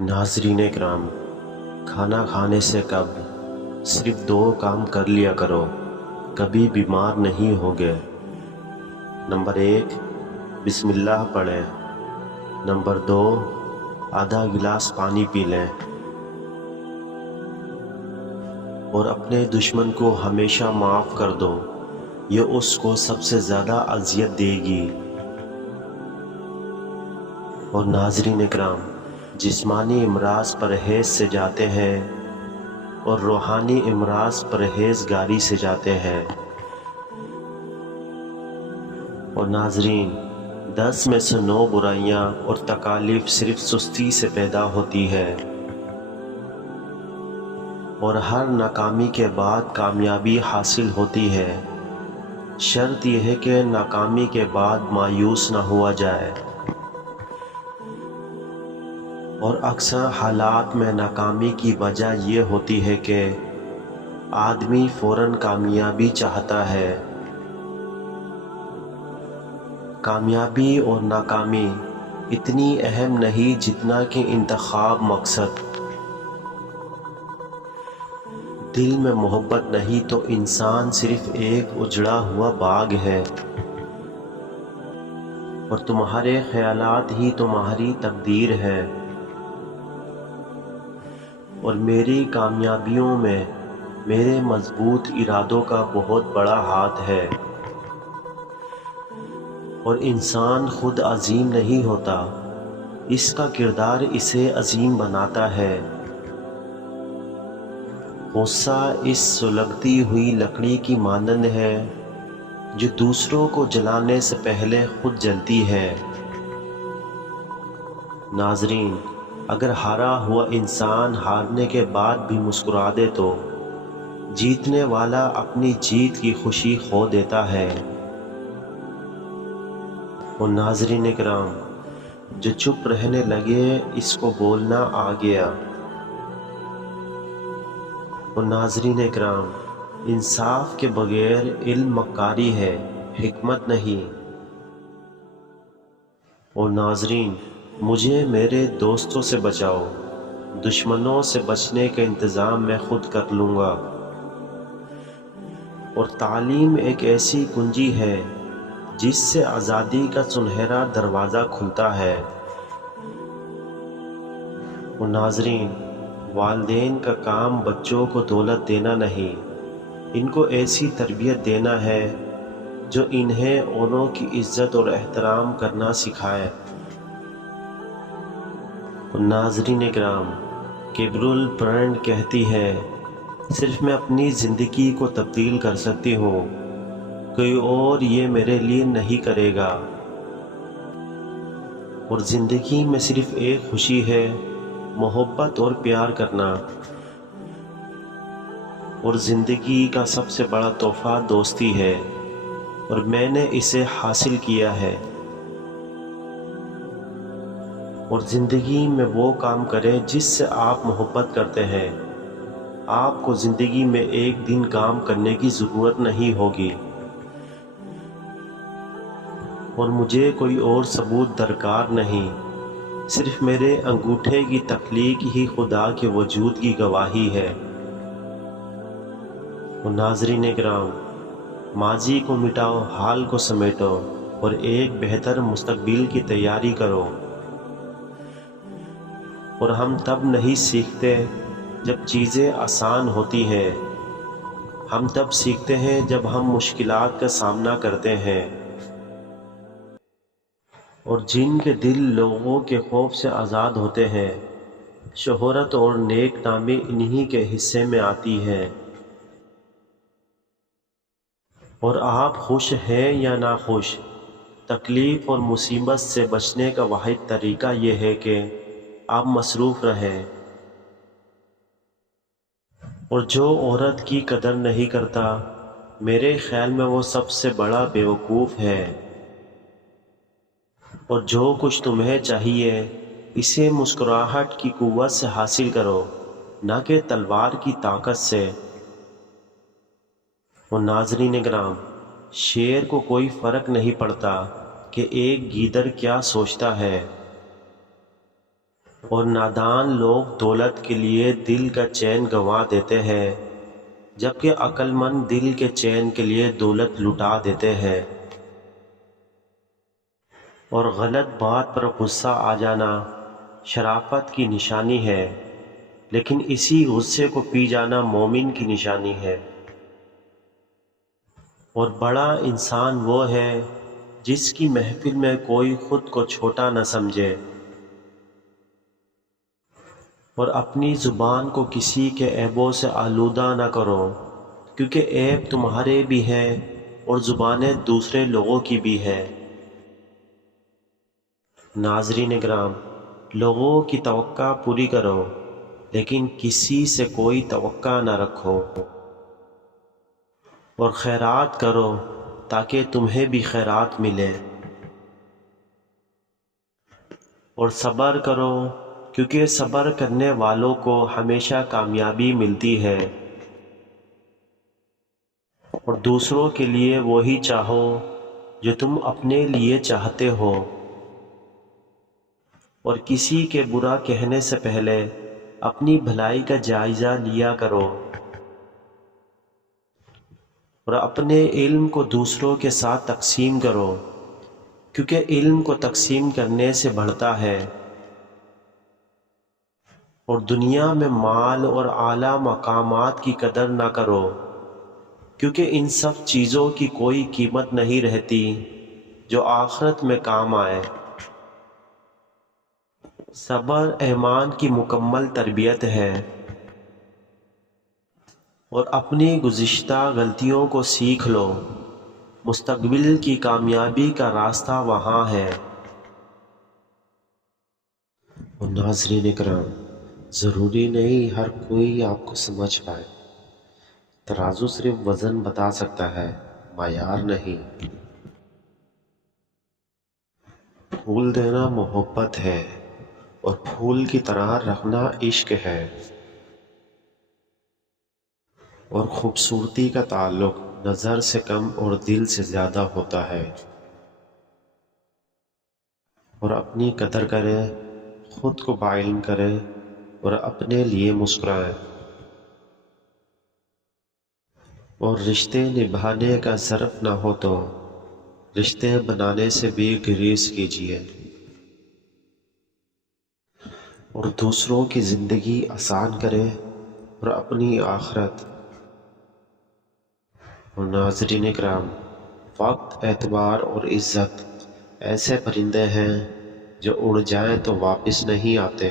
नाज़रीन इकराम, खाना खाने से कब सिर्फ दो काम कर लिया करो, कभी बीमार नहीं होगे। नंबर 1, बिस्मिल्लाह पढ़ें। नंबर 2, आधा गिलास पानी पी लें। और अपने दुश्मन को हमेशा माफ़ कर दो, ये उसको सबसे ज़्यादा अज़ियत देगी। और नाज़रीन इकराम, जिस्मानी अमराज परहेज़ से जाते हैं और रूहानी अमराज परहेज़गारी से जाते हैं। और नाज़रीन, 10 में से 9 बुराइयां और तकालीफ सिर्फ सुस्ती से पैदा होती है। और हर नाकामी के बाद कामयाबी हासिल होती है। शर्त यह है कि नाकामी के बाद मायूस ना हुआ जाए। और अक्सर हालात में नाकामी की वजह यह होती है कि आदमी फ़ौरन कामयाबी चाहता है। कामयाबी और नाकामी इतनी अहम नहीं जितना कि इंतखाब मकसद। दिल में मोहब्बत नहीं तो इंसान सिर्फ एक उजड़ा हुआ बाग है। और तुम्हारे ख्यालात ही तुम्हारी तकदीर है। और मेरी कामयाबियों में मेरे मजबूत इरादों का बहुत बड़ा हाथ है। और इंसान खुद अजीम नहीं होता, इसका किरदार इसे अजीम बनाता है। गुस्सा इस सुलगती हुई लकड़ी की मानंद है जो दूसरों को जलाने से पहले खुद जलती है। नाज़रीन, अगर हारा हुआ इंसान हारने के बाद भी मुस्कुरा दे तो जीतने वाला अपनी जीत की खुशी खो देता है। और नाज़रीन इकराम, जो चुप रहने लगे इसको बोलना आ गया। और नाज़रीन इकराम, इंसाफ के बगैर इल्म मक्कारी है, हिकमत नहीं। और नाज़रीन, मुझे मेरे दोस्तों से बचाओ, दुश्मनों से बचने का इंतज़ाम मैं खुद कर लूँगा। और तालीम एक ऐसी कुंजी है जिससे आज़ादी का सुनहरा दरवाज़ा खुलता है। और नाज़रीन, वालिदैन का काम बच्चों को दौलत देना नहीं, इनको ऐसी तरबियत देना है जो इन्हें औरों की इज़्ज़त और एहतराम करना सिखाए। और नाज़रीन इकराम, कैब्रुल ब्रांड कहती है, सिर्फ मैं अपनी ज़िंदगी को तब्दील कर सकती हूँ, कोई और ये मेरे लिए नहीं करेगा। और ज़िंदगी में सिर्फ एक खुशी है, मोहब्बत और प्यार करना। और ज़िंदगी का सबसे बड़ा तोहफ़ा दोस्ती है, और मैंने इसे हासिल किया है। और ज़िंदगी में वो काम करें जिससे आप मोहब्बत करते हैं। आपको ज़िंदगी में एक दिन काम करने की ज़रूरत नहीं होगी। और मुझे कोई और सबूत दरकार नहीं, सिर्फ मेरे अंगूठे की तख्लीक ही खुदा के वजूद की गवाही है। और नाज़रीन इकराम, माजी को मिटाओ, हाल को समेटो और एक बेहतर मुस्तकबिल की तैयारी करो। और हम तब नहीं सीखते जब चीज़ें आसान होती हैं, हम तब सीखते हैं जब हम मुश्किलात का सामना करते हैं। और जिनके दिल लोगों के खौफ से आज़ाद होते हैं, शोहरत और नेक नामी इन्हीं के हिस्से में आती है। और आप खुश हैं या ना खुश, तकलीफ़ और मुसीबत से बचने का वाहिद तरीका ये है कि आप मसरूफ़ रहें। और जो औरत की कदर नहीं करता, मेरे ख़्याल में वो सबसे बड़ा बेवकूफ़ है। और जो कुछ तुम्हें चाहिए, इसे मुस्कुराहट की कुव्वत से हासिल करो, ना कि तलवार की ताकत से। और नाज़रीन इकराम, शेर को कोई फ़र्क नहीं पड़ता कि एक गीदड़ क्या सोचता है। اور نادان لوگ دولت کے لیے دل کا چین گنوا دیتے ہیں، جبکہ عقل مند دل کے چین کے لیے دولت لٹا دیتے ہیں۔ اور غلط بات پر غصہ آ جانا شرافت کی نشانی ہے، لیکن اسی غصے کو پی جانا مومن کی نشانی ہے۔ اور بڑا انسان وہ ہے جس کی محفل میں کوئی خود کو چھوٹا نہ سمجھے، اور اپنی زبان کو کسی کے عیبوں سے آلودہ نہ کرو، کیونکہ عیب تمہارے بھی ہیں اور زبانیں دوسرے لوگوں کی بھی ہے۔ ناظرین کرام، لوگوں کی توقع پوری کرو، لیکن کسی سے کوئی توقع نہ رکھو، اور خیرات کرو تاکہ تمہیں بھی خیرات ملے، اور صبر کرو کیونکہ صبر کرنے والوں کو ہمیشہ کامیابی ملتی ہے، اور دوسروں کے لیے وہی چاہو جو تم اپنے لیے چاہتے ہو، اور کسی کے برا کہنے سے پہلے اپنی بھلائی کا جائزہ لیا کرو، اور اپنے علم کو دوسروں کے ساتھ تقسیم کرو، کیونکہ علم کو تقسیم کرنے سے بڑھتا ہے، اور دنیا میں مال اور اعلیٰ مقامات کی قدر نہ کرو، کیونکہ ان سب چیزوں کی کوئی قیمت نہیں رہتی جو آخرت میں کام آئے۔ صبر ایمان کی مکمل تربیت ہے، اور اپنی گزشتہ غلطیوں کو سیکھ لو، مستقبل کی کامیابی کا راستہ وہاں ہے۔ اور ناظرین کرام، ضروری نہیں ہر کوئی آپ کو سمجھ پائے۔ ترازو صرف وزن بتا سکتا ہے، معیار نہیں۔ پھول دینا محبت ہے، اور پھول کی طرح رکھنا عشق ہے، اور خوبصورتی کا تعلق نظر سے کم اور دل سے زیادہ ہوتا ہے۔ اور اپنی قدر کریں، خود کو باعلم کریں، اور اپنے لیے مسکرائیں، اور رشتے نبھانے کا ظرف نہ ہو تو رشتے بنانے سے بھی گریز کیجیے، اور دوسروں کی زندگی آسان کریں اور اپنی آخرت۔ اور ناظرین کرام، وقت، اعتبار اور عزت ایسے پرندے ہیں جو اڑ جائیں تو واپس نہیں آتے۔